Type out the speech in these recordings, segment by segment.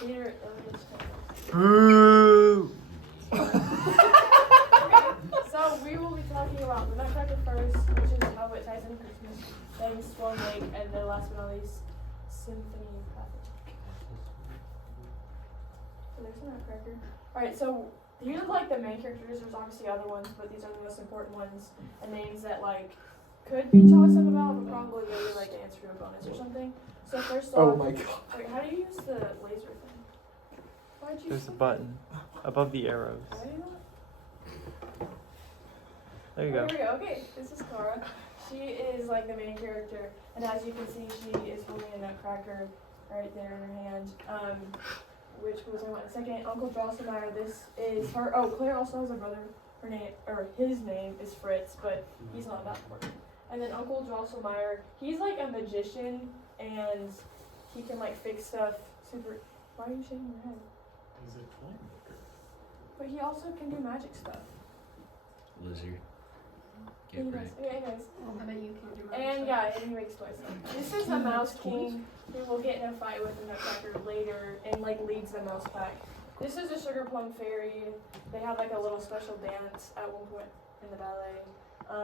Peter. Boo! So we will be talking about the Nutcracker first, which is how it ties into Christmas, then Swan Lake, and then last but not least, Symphony of Catherine. So there's a Nutcracker. Alright, so these are like the main characters. There's obviously other ones, but these are the most important ones and names that like could be taught some about, but probably really like to answer to a bonus or something. So first off, Oh my god. wait, how do you use the laser thing? Why'd you There's a button above the arrows. Why do you not? There you go. Here we go. Okay, this is Clara. She is like the main character, and as you can see, she is holding a nutcracker right there in her hand. Which we'll talk about in a second. Uncle Drosselmeyer. This is her. Oh, Claire also has a brother. Her name, or his name, is Fritz, but he's not that important. And then Uncle Drosselmeyer. He's like a magician, and he can like fix stuff. Super. Why are you shaking your head? He's a coin maker. But he also can do magic stuff. Loser. He Get does. right. Yeah, he does. I bet you can do magic And stuff. yeah, and he makes toys. This is a mouse king who will get in a fight with the Nutcracker later and like leads the mouse pack. This is a sugar plum fairy. They have like a little special dance at one point in the ballet.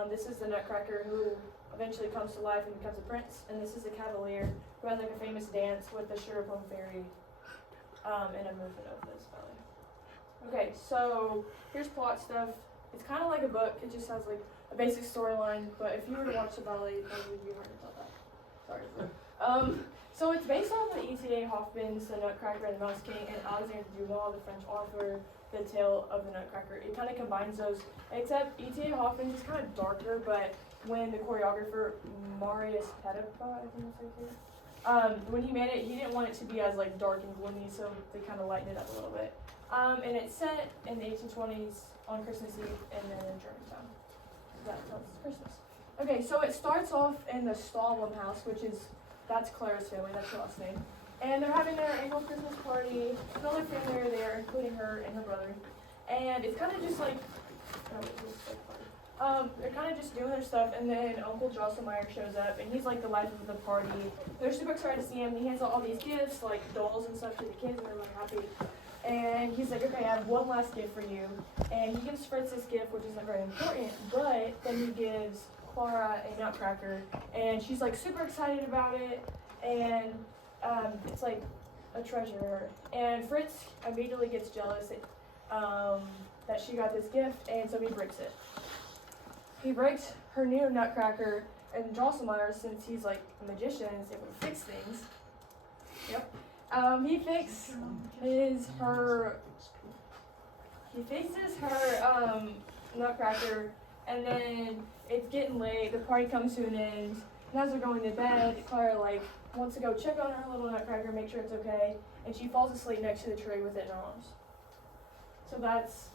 This is the Nutcracker who eventually comes to life and becomes a prince. And this is a cavalier who has like a famous dance with the sugar plum fairy in a movement of this ballet. Okay, so here's plot stuff. It's kind of like a book. It just has like a basic storyline, but if you were to watch the ballet, you probably would be hard to tell that. Sorry. So it's based off of E.T.A. Hoffman's The Nutcracker and the Mouse King and Alexander Dumas, the French author, The Tale of the Nutcracker. It kind of combines those, except E.T.A. Hoffman's is kind of darker, but when the choreographer, Marius Petipa, I think that's right here, when he made it, he didn't want it to be as like dark and gloomy, so they kind of lightened it up a little bit. And it's set in the 1820s on Christmas Eve and then in Germantown. That tells us Christmas. Okay, so it starts off in the Stahlblum house, that's Clara's family, that's her last name. And they're having their annual Christmas party, and all their family are there, including her and her brother. And it's kind of just like, they're kind of just doing their stuff, and then Uncle Drosselmeyer shows up, and he's like the life of the party. They're super excited to see him, and he hands out all these gifts, like dolls and stuff to the kids, and they're really happy. And he's like, okay, I have one last gift for you. And he gives Fritz this gift, which isn't very important, but then he gives Clara a nutcracker, and she's like super excited about it, and it's like a treasure. And Fritz immediately gets jealous that she got this gift, and so he breaks it. He breaks her new nutcracker, and Drosselmeyer, since he's like a magician, is able to fix things. Yep. He fixes her nutcracker, and then it's getting late, the party comes to an end, and as they're going to bed, Clara like wants to go check on her little nutcracker, make sure it's okay, and she falls asleep next to the tree with it in her arms. So that's,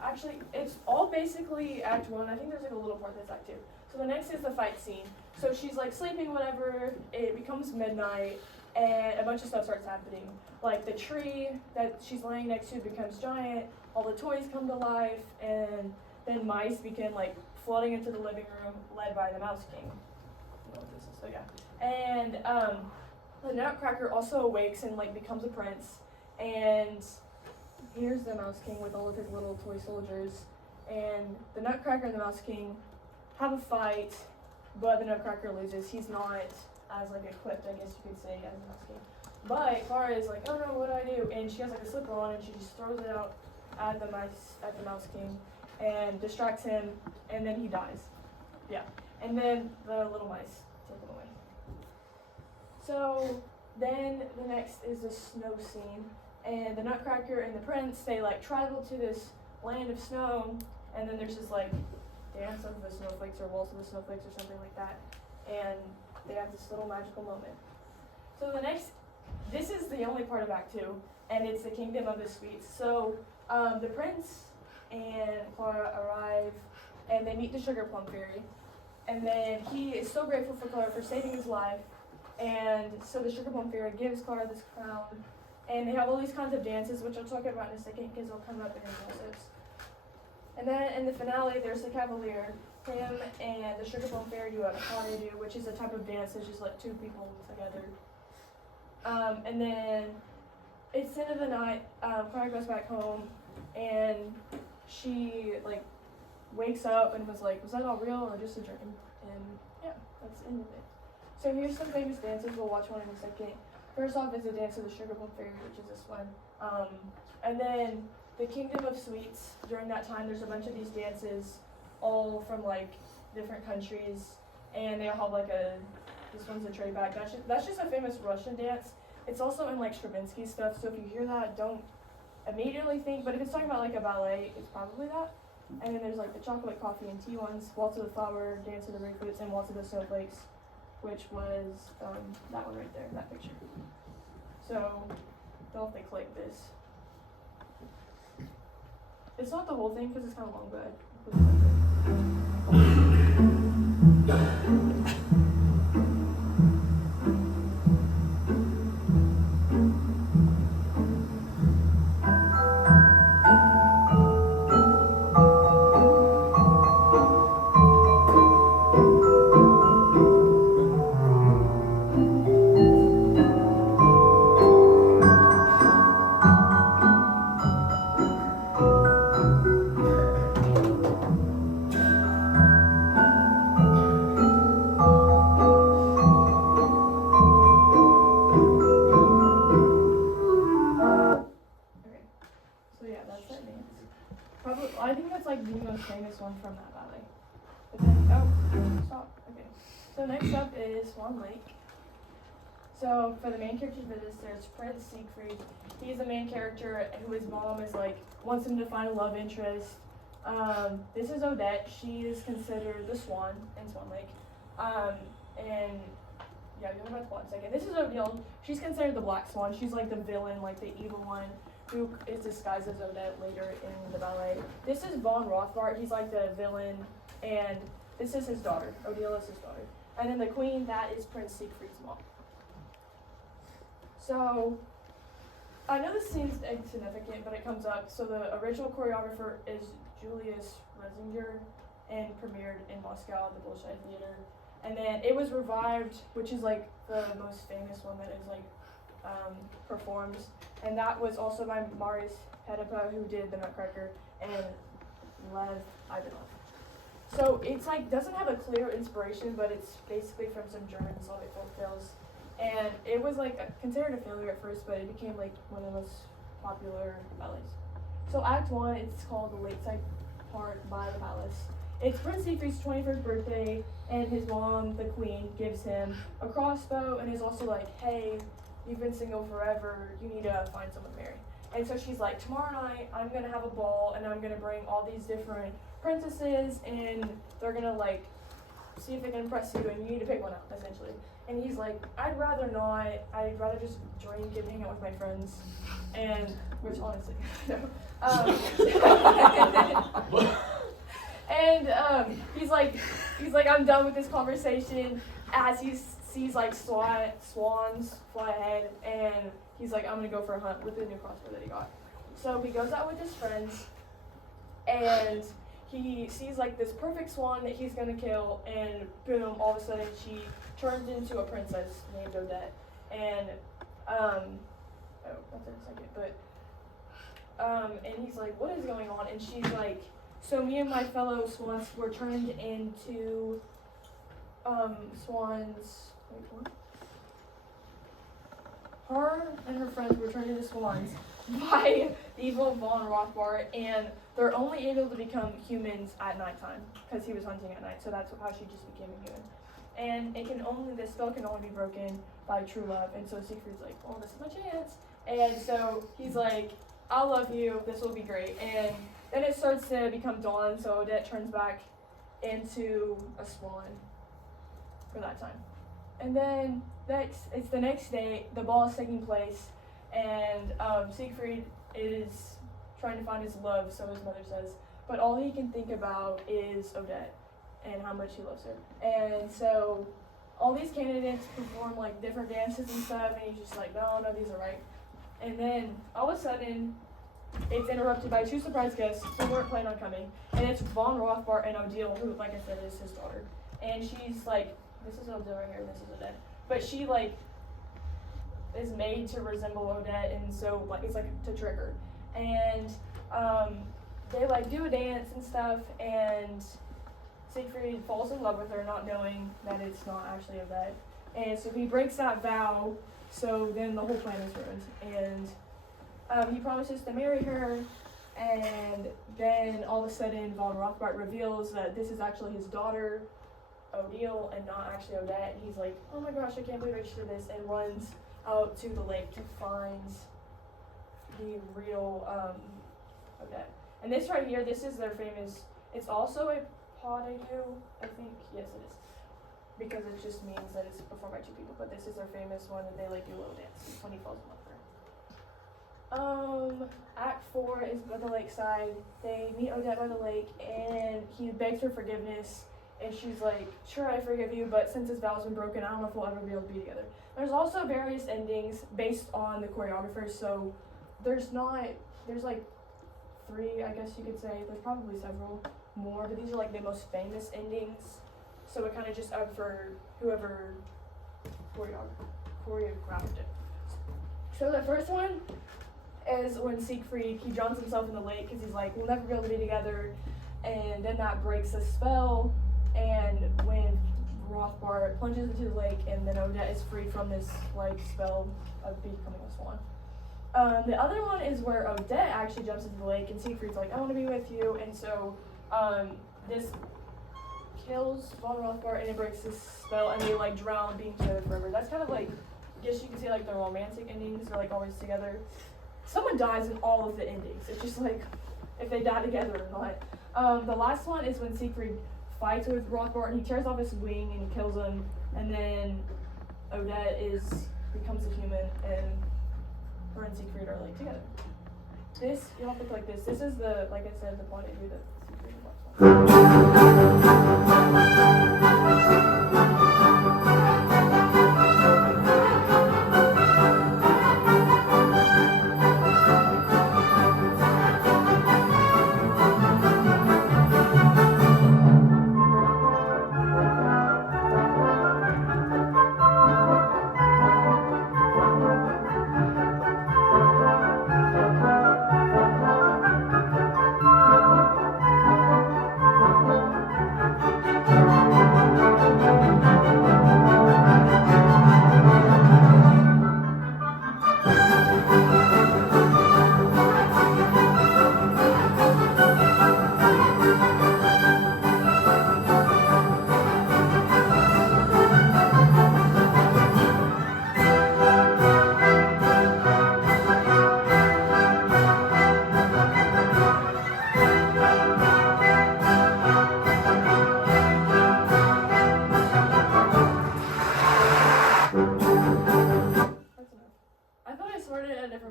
actually, it's all basically Act 1, I think there's like a little part that's Act 2. So the next is the fight scene. So she's like sleeping, whatever, it becomes midnight, and a bunch of stuff starts happening. Like the tree that she's laying next to becomes giant, all the toys come to life, and then mice begin like flooding into the living room, led by the Mouse King. You know what this is, so yeah. And the Nutcracker also awakes and like becomes a prince, and here's the Mouse King with all of his little toy soldiers, and the Nutcracker and the Mouse King have a fight, but the Nutcracker loses. He's not as like equipped, I guess you could say, as a Mouse King. But Clara is like, oh no, what do I do? And she has like a slipper on, and she just throws it out at the Mouse King, and distracts him, and then he dies. Yeah. And then the little mice take him away. So then the next is the snow scene, and the Nutcracker and the prince, they like travel to this land of snow, and then there's this like dance of the snowflakes or waltz of the snowflakes or something like that, and they have this little magical moment. So this is the only part of Act 2, and it's the Kingdom of the Sweets. So the prince and Clara arrive, and they meet the Sugar Plum Fairy, and then he is so grateful for Clara for saving his life, and so the Sugar Plum Fairy gives Clara this crown, and they have all these kinds of dances, which I'll talk about in a second because they'll come up in the gossips. And then in the finale, there's the Cavalier. Him and the Sugar Plum Fairy do a pas-de-deux, which is a type of dance that's just like two people together. And then it's the end of the night. Clara goes back home, and she like wakes up and was like, "Was that all real or just a dream?" And yeah, that's the end of it. So here's some famous dances. We'll watch one in a second. First off is the dance of the Sugar Plum Fairy, which is this one. And then the Kingdom of Sweets. During that time, there's a bunch of these dances, all from like different countries, and they all have like this one's a tray bag. That's just a famous Russian dance. It's also in like Stravinsky stuff. So if you hear that, don't immediately think. But if it's talking about like a ballet, it's probably that. And then there's like the chocolate, coffee, and tea ones. Waltz of the Flower, Dance of the Bigfoots, and Waltz of the Snowflakes, which was that one right there, that picture. So don't have to click this. It's not the whole thing because it's kind of long, but I think that's like the most famous one from that ballet. But then, stop. Okay. So next up is Swan Lake. So for the main character's visits, there's Prince Siegfried. He's the main character who his mom is like, wants him to find a love interest. This is Odette. She is considered the swan in Swan Lake. And yeah, you'll about to watch in a second. This is Odile. She's considered the Black Swan. She's like the villain, like the evil one, who is disguised as Odette later in the ballet. This is Von Rothbart. He's like the villain, and this is his daughter. Odile is his daughter. And then the queen, that is Prince Siegfried's mom. So, I know this seems insignificant, but it comes up. So the original choreographer is Julius Resinger and premiered in Moscow at the Bolshoi Theater. And then it was revived, which is like the most famous one that is like performed. And that was also by Marius Petipa, who did the Nutcracker, and Lev Ivanov. So it's like, doesn't have a clear inspiration, but it's basically from some German Slavic folk tales. And it was like considered a failure at first, but it became like one of the most popular ballets. So Act 1, it's called the Lakeside Part by the Palace. It's Prince Siegfried's 21st birthday, and his mom, the queen, gives him a crossbow and is also like, hey, you've been single forever, you need to find someone to marry. And so she's like, tomorrow night, I'm gonna have a ball, and I'm gonna bring all these different princesses, and they're gonna like, see if they can impress you, and you need to pick one out, essentially. And he's like, I'd rather not, I'd rather just drink and hang out with my friends, and, which honestly, no. And he's like, I'm done with this conversation, as he sees like swans fly ahead, and he's like, I'm gonna go for a hunt with the new crossbow that he got. So he goes out with his friends, and he sees like this perfect swan that he's gonna kill, and boom, all of a sudden she turns into a princess named Odette. And that's in a second, but and he's like, what is going on? And she's like, so me and my fellow swans were turned into swans. Wait, what? Her and her friends were turned into swans by the evil Von Rothbart, and they're only able to become humans at nighttime because he was hunting at night. So that's how she just became a human. And the spell can only be broken by true love. And so Siegfried's like, oh, this is my chance. And so he's like, I'll love you. This will be great. And then it starts to become dawn. So Odette turns back into a swan for that time. And then it's the next day. The ball is taking place, and Siegfried is trying to find his love, so his mother says. But all he can think about is Odette and how much he loves her. And so all these candidates perform like different dances and stuff, and he's just like, no, these are right. And then all of a sudden, it's interrupted by two surprise guests who weren't planning on coming. And it's Von Rothbart and Odile, who, like I said, is his daughter. And she's like, this is Odile right here, and this is Odette. But she like is made to resemble Odette, and so like it's like to trick her. And they like do a dance and stuff, and Siegfried falls in love with her, not knowing that it's not actually Odette. And so he breaks that vow, so then the whole plan is ruined. And he promises to marry her, and then all of a sudden Von Rothbart reveals that this is actually his daughter, Odile, and not actually Odette. And he's like, oh my gosh, I can't believe I just did this, and runs out to the lake to find the real Odette. And this right here, this is their famous, it's also a pas de deux, I think. Yes, it is. Because it just means that it's performed by two people, but this is their famous one, and they like do a little dance when he falls in love with her. Act 4 is by the lakeside. They meet Odette by the lake, and he begs her forgiveness, and she's like, sure, I forgive you, but since his vow's been broken, I don't know if we'll ever be able to be together. There's also various endings based on the choreographers, so there's like 3, I guess you could say. There's probably several more, but these are like the most famous endings. So it kind of just up for whoever choreographed it. So the first one is when Siegfried, he drowns himself in the lake because he's like, we'll never be able to be together. And then that breaks the spell. And when Rothbart plunges into the lake, and then Odette is freed from this like spell of becoming a swan. The other one is where Odette actually jumps into the lake, and Siegfried's like, I want to be with you. And so this kills Von Rothbart, and it breaks this spell, and they like drown being together forever. That's kind of like, I guess you could say like the romantic endings are like always together. Someone dies in all of the endings. It's just like if they die together or not. The last one is when Siegfried fights with Rothbart, and he tears off his wing and he kills him, and then Odette becomes a human, and her and Siegfried are like together. This, you don't look like this. This is the, like I said, the plot I do that Siegfried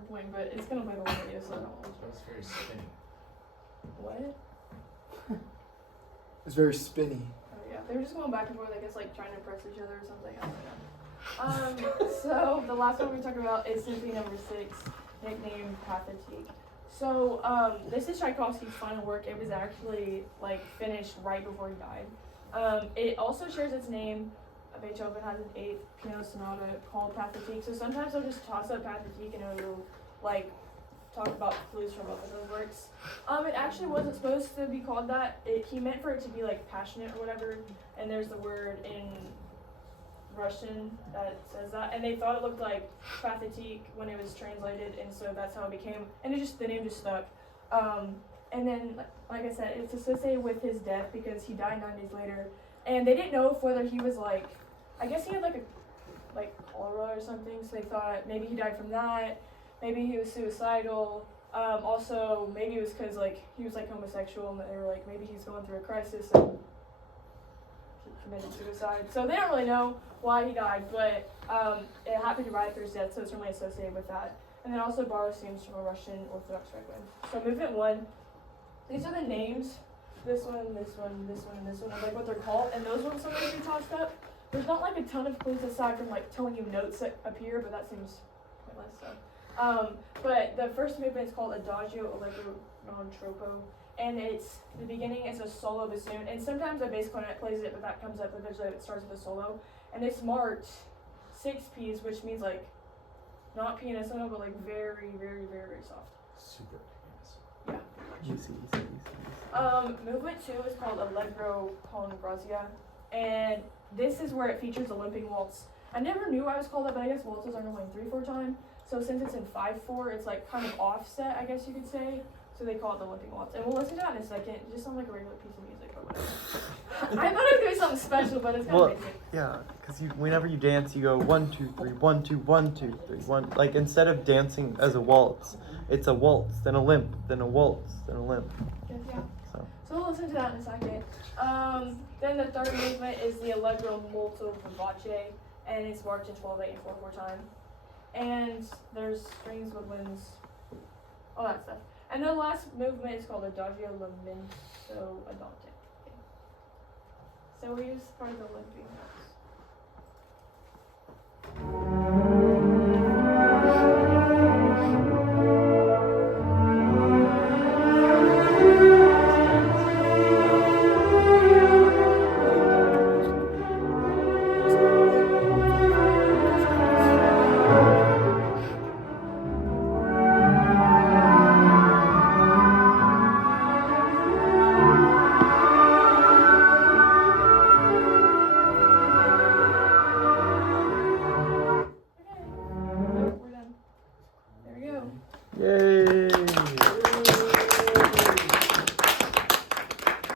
point, but it's gonna play the whole video, so I don't know. That's very spinny. What? It's very spinny. Oh yeah, they were just going back and forth, I guess, like trying to impress each other or something. I don't know. So the last one we're talking about is Symphony Number 6, nicknamed Pathétique. So this is Tchaikovsky's final work. It was actually like finished right before he died. It also shares its name. Beethoven has an 8th piano sonata called Pathétique. So sometimes they'll just toss up Pathétique and it'll like talk about clues from both of those works. It actually wasn't supposed to be called that. He meant for it to be like passionate or whatever. And there's the word in Russian that says that. And they thought it looked like Pathétique when it was translated, and so that's how it became. And the name just stuck. And then, like I said, it's associated with his death because he died 9 days later. And they didn't know if whether he was like, I guess he had like cholera or something, so they thought maybe he died from that, maybe he was suicidal, also maybe it was because like he was like homosexual and they were like maybe he's going through a crisis and he committed suicide. So they don't really know why he died, but it happened right after his death, so it's really associated with that. And then also borrows themes from a Russian Orthodox requiem. So movement 1, these are the names. This one, this one, this one, and this one, like what they're called, and those ones sometimes be tossed up. There's not like a ton of clues aside from like telling you notes that appear, but that seems pointless. So, but the first movement is called Adagio Allegro non troppo, and it's the beginning is a solo bassoon, and sometimes a bass clarinet plays it, but that comes up eventually. It starts with a solo, and it's marked 6 P's, which means like not pianissimo, but like very, very, very, very soft. Super nice. Easy. Movement 2 is called Allegro con grazia, and this is where it features a limping waltz. I never knew why it was called that, but I guess waltzes are normally 3/4 time. So since it's in 5/4, it's like kind of offset, I guess you could say. So they call it the limping waltz. And we'll listen to that in a second. It just sounds like a regular piece of music, but whatever. I thought it was gonna be something special, but it's kind Well, of basic. Yeah, because whenever you dance, you go 1, 2, 3, 1, 2, 1, 2, 3, 1. Like instead of dancing as a waltz, it's a waltz, then a limp, then a waltz, then a limp. Yeah. So So we'll listen to that in a second. Then the third movement is the Allegro molto vivace, and it's marked in 12/8 and 4/4 time. And there's strings, woodwinds, all that stuff. And the last movement is called Adagio Lamento Andante. Okay. So we use part of the limping notes.